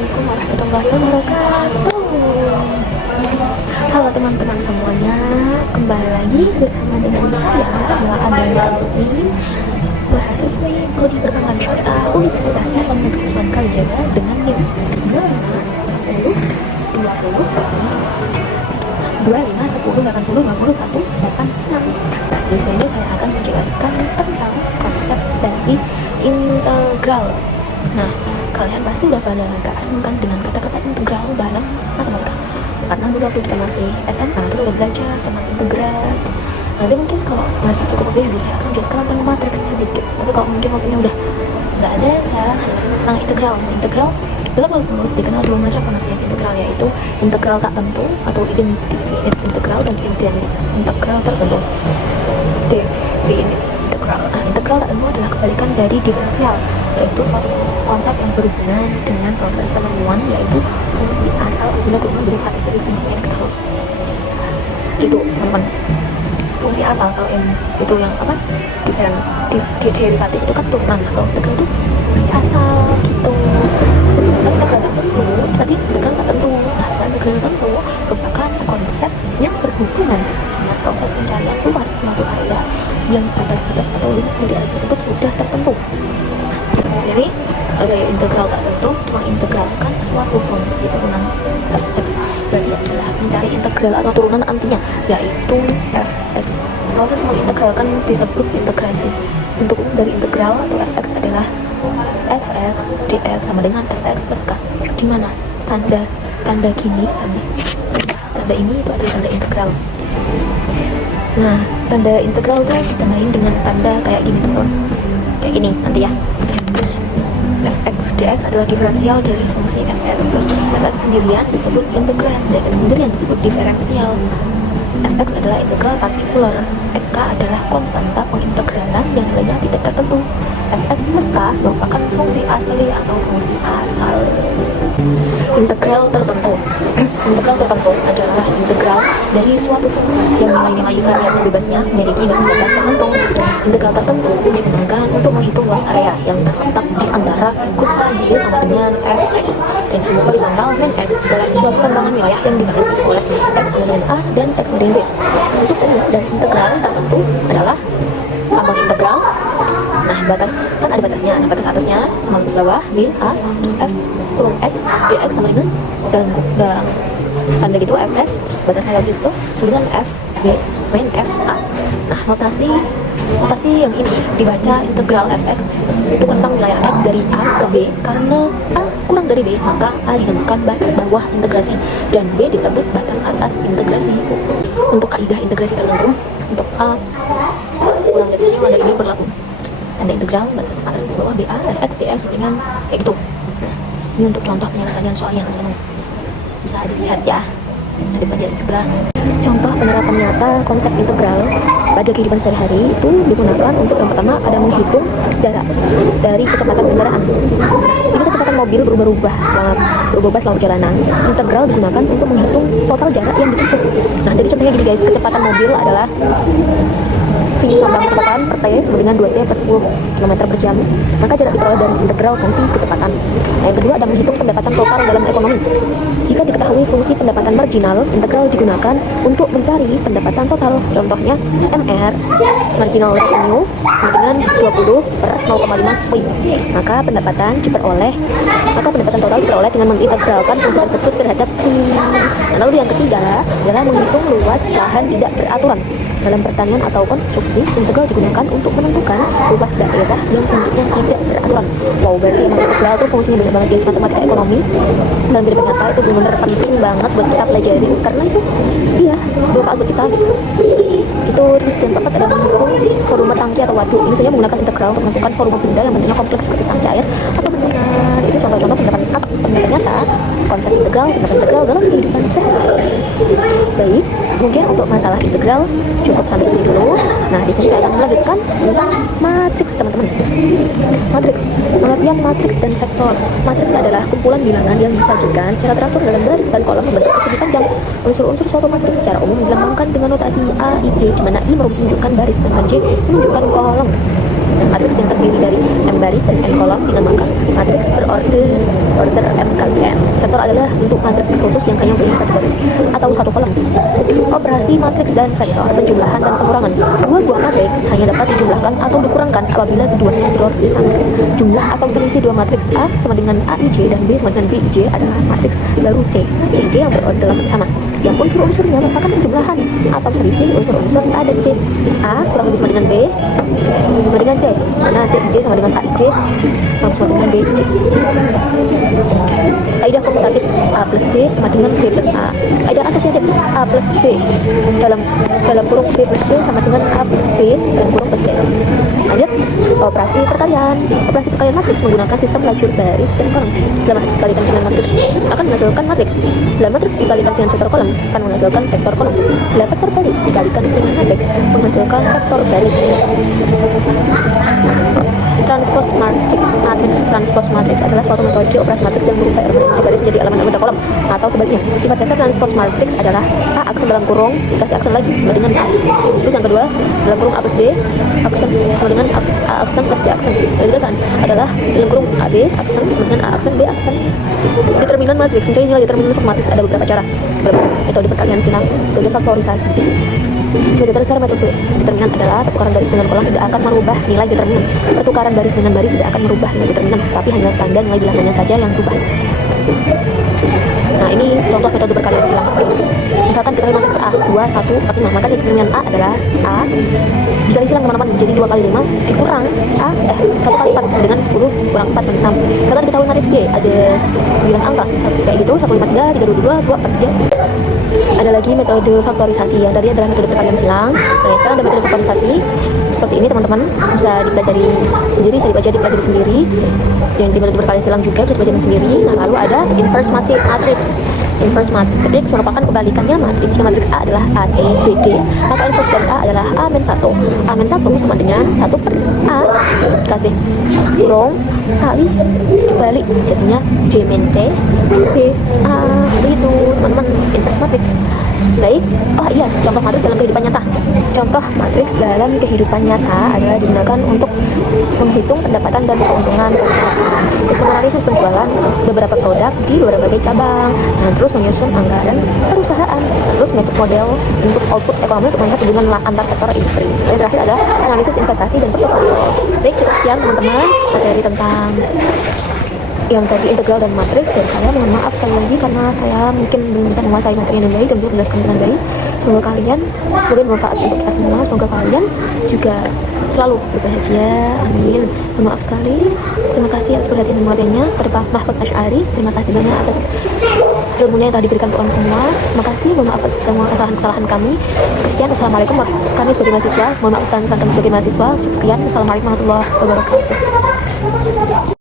Assalamualaikum warahmatullahi wabarakatuh. Halo teman-teman semuanya, kembali lagi bersama dengan saya Mila Amelia Muslim, mahasiswi Prodi Perbankan Syariah Universitas Islam Negeri Sunan Kalijaga dengan NIM 2510 Di sini saya akan menjelaskan tentang konsep dari integral. Nah, kalian pasti udah pada gak asing kan dengan kata-kata integral dalam matematika, karena dulu waktu kita masih SMA itu udah belajar tentang integral. Nanti mungkin kalau masih cukup oke juga saya akan jelaskan tentang matriks sedikit, tapi kalau mungkin waktunya udah nggak ada, saya tentang integral. Integral itu harus dikenal dua macam pengertian integral, yaitu integral tak tentu atau indefinite integral dan integral tertentu. Definite integral. Integral tak tentu adalah kebalikan dari diferensial, yaitu suatu konsep yang berhubungan dengan proses penemuan, yaitu fungsi asal apabila kurang derivatif dari fungsi yang diketahui. Gitu teman-teman. Fungsi asal, kalau yang itu yang apa, derivatif itu kan turunan, kalau integral itu fungsi asal gitu. Sedangkan integral tak tentu tadi integral tak tentu. Nah, sedangkan integral tentu merupakan konsep yang berhubungan dengan proses pencarian luas suatu area yang batas-batas atau limit dari area tersebut sudah tertentu. Jadi ada integral tak tentu mengintegralkan suatu fungsi turunan fx, berarti adalah mencari integral atau turunan antinya, yaitu fx. Proses mengintegralkan disebut integrasi. Bentuk umum dari integral atau fx adalah fx dx sama dengan fx plus k, di mana tanda gini, tanda ini itu adalah tanda integral. Nah, tanda integral itu ditambahin dengan tanda kayak gini teman, kayak gini nanti ya. Fx dx adalah diferensial dari fungsi fx, terus fx sendirian disebut integran, dx sendirian disebut diferensial. Fx adalah integral partikular, k adalah konstanta pengintegralan yang nilainya tidak tertentu. Fx plus k merupakan fungsi asli atau fungsi asal. Integral tertentu. Integral tertentu adalah integral dari suatu fungsi yang nilainya variabel bebasnya memiliki batas tertentu. Integral tertentu digunakan untuk menghitung luas area yang terletak di antara kurva y sama dengan fx dan sebuah horizontal dan x dalam suatu rentangan wilayah yang dibatasi oleh x sama dengan a dan x sama dengan b. Untuk umum dan integral tertentu adalah lambang integral. Nah, batas kan ada batasnya. Nah, batas atasnya sama batas bawah b a terus f kurung x dx sama dengan dan tanda gitu fx, terus batasnya lagi itu dengan f b min f a. Nah, notasi yang ini dibaca integral fx itu tentang wilayah x dari a ke b. Karena a kurang dari b, maka a dinamakan batas bawah integrasi dan b disebut batas atas integrasi. Untuk kaidah integrasi tertentu, untuk a kurang dari b, kurang dari b berlaku tanda integral batas atas batas bawah ba fx dx dengan kayak gitu. Nah, ini untuk contoh penyelesaian soalnya teman-teman, bisa dilihat ya, bisa dipelajari juga. Contoh penerapan nyata konsep integral pada kehidupan sehari-hari itu digunakan untuk yang pertama ada menghitung jarak dari kecepatan kendaraan. Jika kecepatan mobil berubah-ubah selama perjalanan, integral digunakan untuk menghitung total jarak yang ditempuh. Nah, jadi contohnya gini guys, kecepatan mobil adalah V lambang kecepatan per T sama dengan 2T per 10 km per jam. Maka jarak diperoleh dari integral fungsi kecepatan. Nah, yang kedua ada menghitung pendapatan total dalam ekonomi. Jika diketahui fungsi pendapatan marginal, integral digunakan untuk mencari pendapatan total. Contohnya MR, marginal revenue, sama dengan 20 per 0,5 poin. Maka pendapatan total diperoleh dengan mengintegralkan fungsi tersebut terhadap Q. Nah, lalu yang ketiga adalah menghitung luas lahan tidak beraturan. Dalam pertanian atau konstruksi, integral digunakan untuk menentukan luas daerah yang bentuknya tidak beraturan. Wow, berarti emang integral itu fungsinya banyak banget guys. Matematika ekonomi dan kehidupan nyata itu benar-benar penting banget buat kita pelajari, karena itu iya bermanfaat buat kita gitu. Itu terus yang keempat ada menghitung volume tangki atau waduk. Ini saya menggunakan integral untuk menentukan volume benda yang bentuknya kompleks seperti tangki air atau bendungan. Itu contoh-contoh pendapat nyata konsep integral dalam kehidupan sehari-hari. Baik, mungkin untuk masalah integral cukup sampai sini dulu. Nah, di sini saya akan melanjutkan tentang matriks teman-teman. Matriks, pengertian matriks dan vektor. Matriks adalah kumpulan bilangan yang disajikan secara teratur dalam baris dan kolom membentuk persegi panjang. Unsur-unsur suatu matriks secara umum dilambangkan dengan notasi A, I, J, di mana I menunjukkan baris sedangkan J menunjukkan kolom. Matriks yang terdiri dari M baris dan N kolom dinamakan matriks berorder M kali N. vektor adalah bentuk matriks khusus yang hanya mempunyai satu baris atau satu kolom. Operasi matriks dan vektor, penjumlahan dan pengurangan. Dua buah matriks hanya dapat dijumlahkan atau dikurangkan apabila keduanya berorder sama. Jumlah atau selisih dua matriks A sama dengan AIJ dan B sama dengan BIJ adalah matriks baru CJ yang berorder sama, yang unsur-unsurnya merupakan penjumlahan atau selisih unsur-unsur A dan B. A kurang lebih sama dengan B sama dengan C, mana CJ sama dengan AIJ sama dengan BIJ. Kaidah komutatif A plus B sama dengan B plus A. Kaidah asosiatif A plus B dalam kurung B plus C sama dengan A plus B dalam kurung plus C. Lanjut, operasi perkalian. Operasi perkalian matriks menggunakan sistem lajur baris dan kolom. Dalam matriks dikalikan dengan matriks akan menghasilkan matriks. Dalam matriks dikalikan dengan vektor kolom akan menghasilkan vektor kolom. Dalam vektor baris dikalikan dengan matriks menghasilkan vektor baris. Transpose matriks adalah suatu metode operasi matriks yang merubah elemen baris menjadi elemen kolom atau sebaliknya. Sifat dasar transpose matriks adalah A aksen dalam kurung dikasih aksen lagi sama dengan A. Terus yang kedua, dalam kurung A plus B aksen sama dengan A aksen plus B aksen. Yang ketiga adalah dalam kurung AB aksen sama dengan A aksen B aksen. Determinan matriks, mencari nilai determinan untuk matriks ada beberapa cara. Metode perkalian silang, metode faktorisasi. Sebagai dasar metode determinan adalah pertukaran baris dengan kolom tidak akan merubah nilai determinan. Pertukaran baris dengan baris tidak akan merubah nilai determinan, tapi hanya tanda nilai bilangannya saja yang berubah. Nah, ini contoh metode perkalian silang. Misalkan kita matriks A 2, 1, 4, 5, maka determinan A adalah A dikali silang teman-teman menjadi 2 kali 5 dikurang 1 kali 4 sama dengan 10 kurang 4 kali 6. Misalkan kita tahu matriks B ada 9 angka kayak gitu, 153, 322, 243. Ada lagi metode faktorisasi, yang tadi adalah metode perkalian silang. Nah, sekarang ada metode faktorisasi seperti ini teman-teman, bisa dipelajari sendiri, bisa dipelajari sendiri. Dan di metode perkalian silang juga bisa dipelajari sendiri. Nah, lalu ada inverse matrix. Inverse matrix merupakan kebalikannya matriks. Matriks A adalah AC, BD, maka inverse dari A adalah A-1. A-1 sama dengan 1 per A dikasih kurung kali dibalik, jadinya D min C B A. Begitu teman-teman, inverse matrix. Baik, oh iya, contoh matriks dalam kehidupan nyata. Contoh matriks dalam kehidupan nyata adalah digunakan untuk menghitung pendapatan dan keuntungan perusahaan, terus menganalisis penjualan beberapa produk di berbagai cabang, dan terus menyusun anggaran perusahaan, terus mengikut model untuk output ekonomi untuk melihat hubungan antar sektor industri. Sekali terakhir ada analisis investasi dan portofolio. Baik, cukup sekian teman-teman materi tentang yang tadi integral dan matriks dari saya. Mohon maaf sekali lagi karena saya mungkin belum bisa menguasai materi dengan baik dan belum menjelaskan dengan baik. Semoga bermanfaat untuk kita semua. Semoga kalian juga selalu berbahagia. Amin. Mohon maaf sekali. Terima kasih atas perhatian dan perhatiannya kepada Pak Mahfud Asy'ari. Terima kasih banyak atas ilmunya yang telah diberikan ke kami semua. Terima kasih. Mohon maaf atas semua kesalahan-kesalahan kami. Sekian. Assalamualaikum warahmatullahi wabarakatuh. Kami sebagai mahasiswa, mohon maaf kesalahan kami sebagai mahasiswa. Sekian. Assalamualaikum warahmatullahi wabarakatuh.